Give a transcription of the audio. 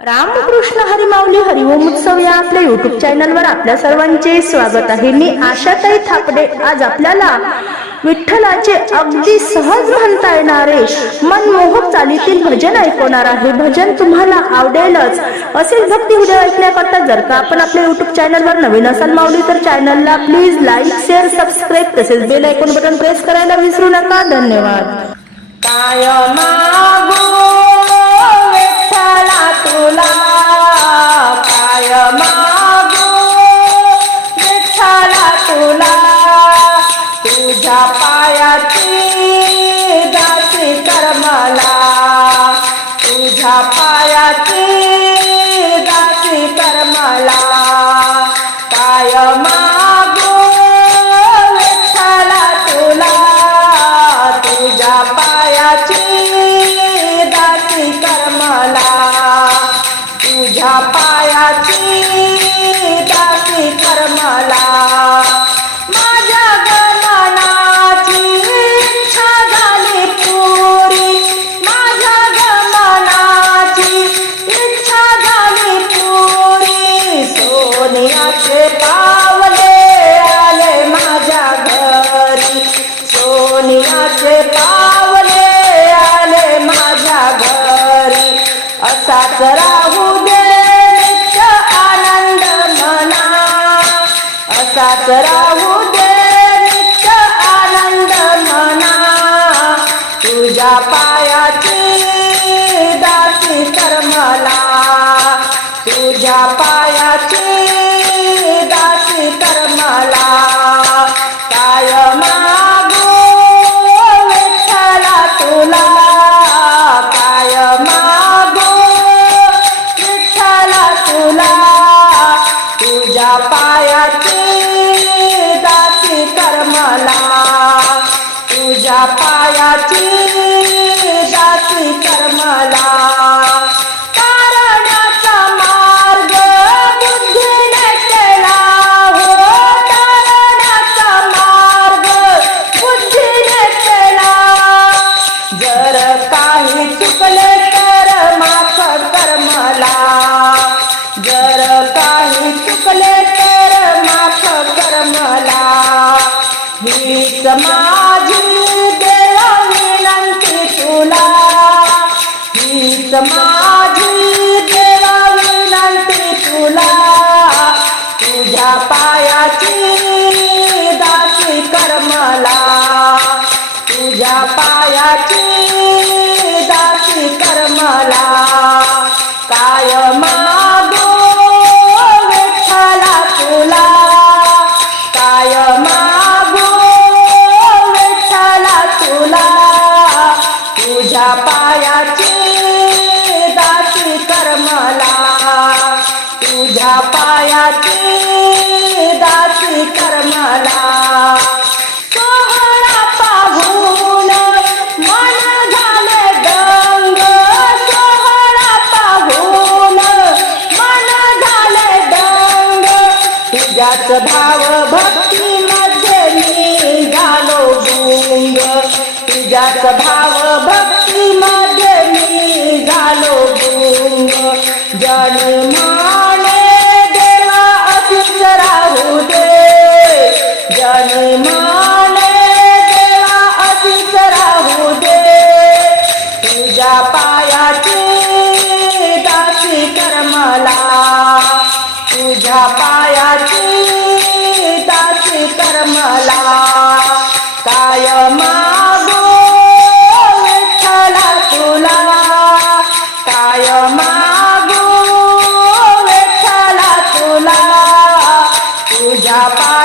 रामकृष्ण हरिमावली हरिओम उत्सव या आपल्या युट्यूब चॅनलवर आपल्या सर्वांचे स्वागत आहे. मी आशाताई थापडे. आज आपल्याला विठ्ठलाचे अगदी सहज म्हणता येणारे मनमोहक चालीतील भजन ऐकवणार आहे. भजन तुम्हाला आवडेलच. असेच भक्ती व्हिडिओ ऐकण्याकरता जर का आपण आपल्या युट्यूब चॅनलवर नवीन असाल माऊली तर चॅनलला प्लीज लाईक शेअर सबस्क्राईब तसेच बेल ऐकून बटन प्रेस करायला विसरू नका. धन्यवाद. तुझ्या पायाची दासी कर मला काय मागो? विठ्ठला तुला. तुझ्या पायाची दासी कर मला. तुझ्या पायाची सोनियाचे पावले आले माझ्या घरी. सोनियाचे पावले आले माझ्या घरी. असाच राहू दे नित्य आनंद मना. असाच राहू दे नित्य आनंद मना. तुझ्या पायाची दासी कर मला. तुझ्या पायाची मायाची जाती कर्मला तुझ्या पायाची दासी करमला. काय मागो विठ्ठला तुला? काय मागो विठ्ठला तुला? तुझ्या पायाची दासी करमला. तुझ्या पायाची दासी कर জানি तुझ्या पायाची